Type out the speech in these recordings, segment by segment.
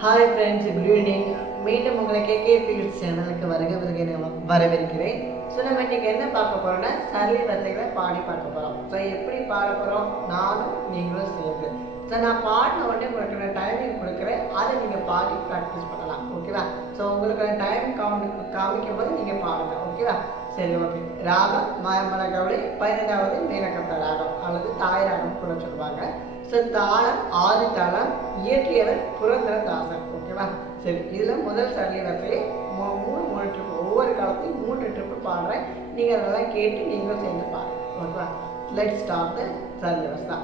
Hi friends, good evening. மீண்டும் உங்களை KK fields சேனலுக்கு வரவேற்கிறேன். ஸோ நம்ம இன்றைக்கி என்ன பார்க்க போகிறோம்னா, சரளி வரிசைகளை பாடி பார்க்க போகிறோம். ஸோ எப்படி பாட போகிறோம், நானும் நீங்களும் சேர்ந்து. ஸோ நான் பாடின உடனே உங்களுக்கு நான் டைமிங் கொடுக்குறேன், அதை நீங்கள் பாடி ப்ராக்டிஸ் பண்ணலாம். ஓகேவா? ஸோ உங்களுக்கு நான் டைம் காமிக்கும் போது நீங்கள் பாடுங்க. ஓகேவா? சரி, ஓகே. ராகம் மாயமலகவளை 15வது நீலகண்ட ராகம் அல்லது தாய் ராகம் கூட சொல்லுவாங்க. ஸோ தாளம் ஆதி தாளம், இயற்றியவர் புரந்தரதாசன். ஓகேவா? சரி, இதில் முதல் சரளி வரிசையை மூணு ட்ரிப்பு, ஒவ்வொரு காலத்தையும் 3 ட்ரிப்பு பாடுறேன். நீங்கள் அதெல்லாம் கேட்டு நீங்களும் சேர்ந்து பாருங்க. ஓகேவா? லெட்ஸ் ஸ்டார்ட் த சரளி வரிசை.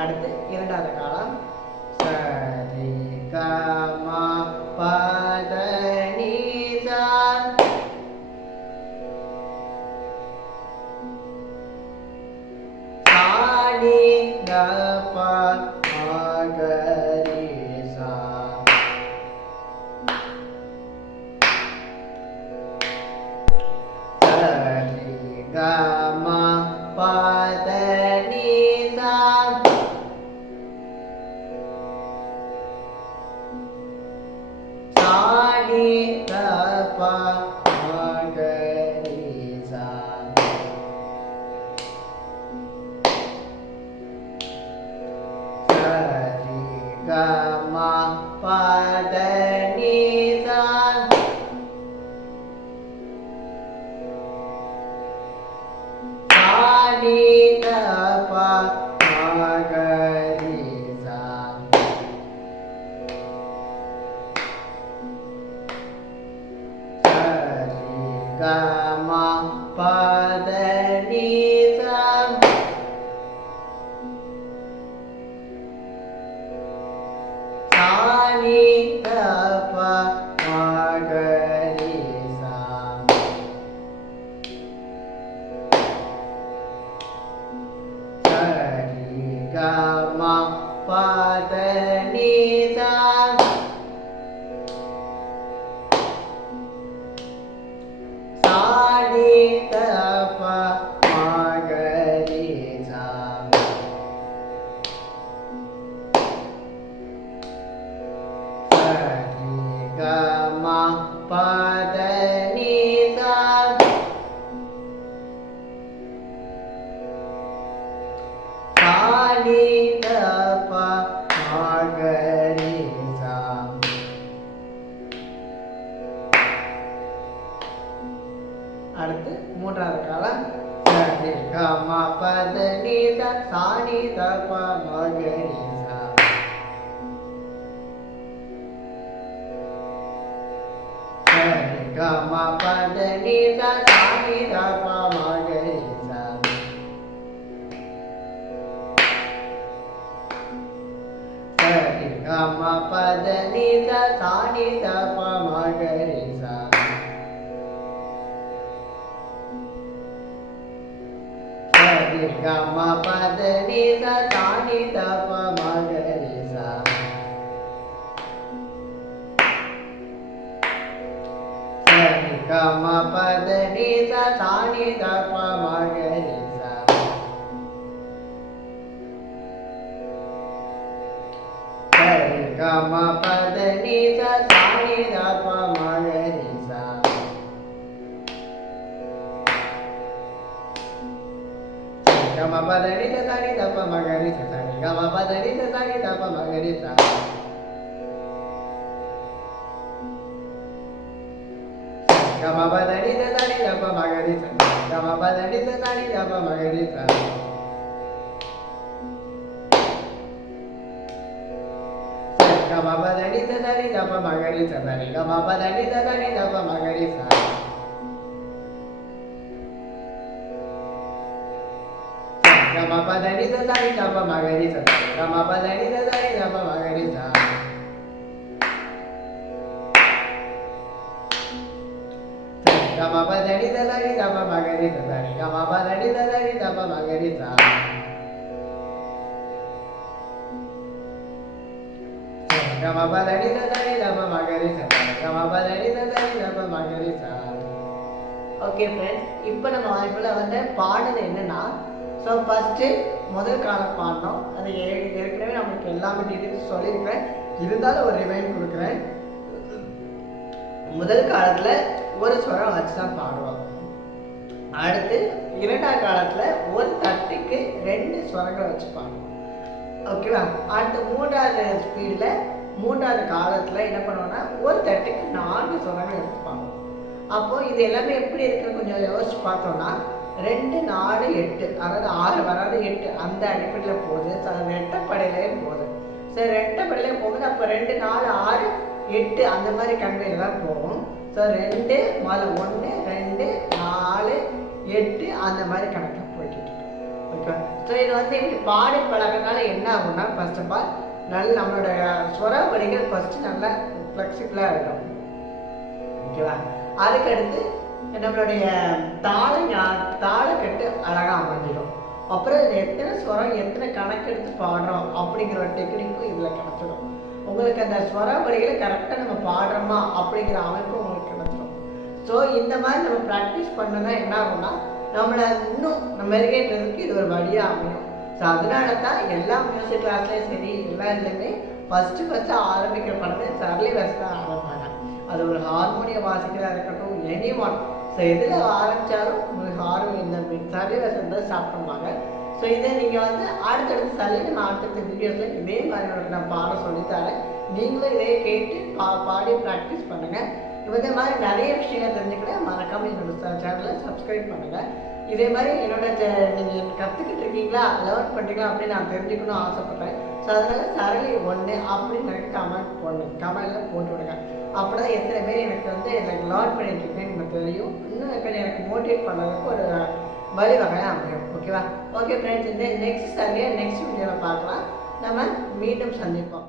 அடுத்து இரண்டாவது காலம் சரி கமா பத நீசா சாணி தப மகரிசா சரி கமா பத நீசா சாணி தப மகரிசா சரி கமா பத நீசா சாணி தப மகரிசா சரி கமா பத நீசா சாணி தப மகரிசா சரி கமா பத நீசா சாணி தப மகரிசா சரி கமா பத நீசா சாணி தப மகரிசா அடுத்து மூன்றாவது காலம் சரி கமா பத நீசா சாணி தப மகரிசா சரி கமா பத நீசா சாணி தப மகரிசா கம பத நித சாணி தப மகரி சா. சரி கம பத நித சாணி தப மகரி சா. சரி கம பத நித சாணி தப மகரி சா. சரி கம பத நித சாணி தப மகரி சா. கம பத நித சாணி தப மகரி சா. சரி கம பத நித சாணி தப மகரி சா. கம பத நித சாணி தப மகரி சா. கம பத நித சாணி தப மகரி சா. கம பத நித சாணி தப மகரி சா. சரி கம பத நித சாணி தப மகரி சா. கம பத நித சாணி தப மகரி சா. கம பத நித சாணி தப மகரி சா. கம பத நித சாணி தப மகரி சா. சரி கம பத நித சாணி தப மகரி சா. கம பத நித சாணி தப மகரி சா. கம பத நித சாணி தப மகரி சா. ஓகே ஃப்ரெண்ட்ஸ், இப்போ நம்ம வாய்ப்புல வந்து பாடுறது என்னன்னா, ஸோ ஃபஸ்ட்டு முதல் காலம் பாடினோம். அது ஏற்கனவே நம்மளுக்கு எல்லாமே டீட்டெயில்ஸ் சொல்லியிருக்கிறேன், இருந்தாலும் ஒரு ரிமைண்ட் கொடுக்குறேன். முதல் காலத்தில் ஒரு ஸ்வரம் வச்சு தான் பாடுவோம். அடுத்து இரண்டாம் காலத்தில் ஒரு தட்டுக்கு 2 ஸ்வரங்களை வச்சு பாடுவோம். ஓகேவா? அடுத்து மூன்றாவது ஸ்பீடில் மூன்றாவது காலத்தில் என்ன பண்ணுவோம்னா ஒரு தட்டுக்கு 4 ஸ்வரங்கள் எடுத்து பாடுவோம். அப்போது இது எல்லாமே எப்படி இருக்குன்னு கொஞ்சம் யோசிச்சு பார்த்தோம்னா 2 4 8, அதாவது 6 வராது 8 அந்த அடிப்படையில் போகுது. ஸோ அது ரெட்டப்படையிலே போகுது. சரி ரெட்டப்படையிலே போகுது. அப்போ 2 4 6 8 அந்த மாதிரி கண்மையில் தான் போகும். ஸோ 2 மேலே 1 2 4 8 அந்த மாதிரி கணக்கில் போய்கிட்டு இருக்கு. ஓகே, ஸோ இது வந்து இப்படி பாடி பழகிறதுனால என்ன ஆகும்னா, ஃபர்ஸ்ட் ஆஃப் ஆல் நல்ல நம்மளோட ஸ்வர வரிகள் ஃபஸ்ட்டு நல்லா ஃப்ளெக்சிபிளாக இருக்கும். ஓகேவா? அதுக்கடுத்து நம்மளுடைய தாளக்கட்டு அழகாக அமைஞ்சிடும். அப்புறம் எத்தனை ஸ்வரம் எத்தனை கணக்கெடுத்து பாடுறோம் அப்படிங்கிற ஒரு டெக்னிக்கும் இதில் கிடச்சிடும். உங்களுக்கு அந்த ஸ்வர வரிகளை கரெக்டாக நம்ம பாடுறோமா அப்படிங்கிற அமைப்பு உங்களுக்கு கிடச்சிடும். ஸோ இந்த மாதிரி நம்ம ப்ராக்டிஸ் பண்ணோன்னா என்ன ஆகும்னா, நம்மளை இன்னும் நம்ம மெருகேற்றதுக்கு இது ஒரு வழியாக அமையும். ஸோ அதனால தான் எல்லா மியூசிக் கிளாஸ்லேயும் சரி, எல்லா இதுலேயுமே ஃபஸ்ட்டு ஆரம்பிக்கிற படமே சரளி வயசு தான் ஆரம்பிப்பாங்க. அது ஒரு ஹார்மோனியம் வாசிக்கிறதா இருக்கட்டும், எனி ஒன். ஸோ எதில் ஆரம்பித்தாலும் உங்களுக்கு இந்த சரளி வயசு தான் ஸ்டார்ட் பண்ணுவாங்க. ஸோ இதை நீங்கள் வந்து அடுத்தடுத்து நம்ம அடுத்தடுத்த வீடியோஸில் இதே மாதிரி நான் பாட சொல்லித்தரேன். நீங்களும் இதே கேட்டு பாடி ப்ராக்டிஸ் பண்ணுங்கள். இதே மாதிரி நிறைய விஷயங்கள் தெரிஞ்சுக்கிட்டேன். மறக்காமல் என்னோட சேனலை சப்ஸ்கிரைப் பண்ணுங்கள். இதே மாதிரி நீங்கள் கற்றுக்கிட்டு இருக்கீங்களா, லேர்ன் பண்ணுறீங்களா அப்படின்னு நான் தெரிஞ்சுக்கணும்னு ஆசைப்பட்றேன். ஸோ அதனால் சரளி 1 அப்படின்னு எனக்கு கமெண்டில் போட்டு விடுங்க. அப்போ தான் எத்தனை பேர் எனக்கு வந்து லேர்ன் பண்ணிட்டு இருக்கேன்னு எனக்கு தெரியும். இன்னும் எனக்கு மோட்டிவேட் பண்ணுறதுக்கு ஒரு வழிவகையாக அமையும். ஓகேவா? ஓகே ஃப்ரெண்ட்ஸ், இந்த நெக்ஸ்ட் வீடியோவில் பார்க்கலாம். நம்ம மீண்டும் சந்திப்போம்.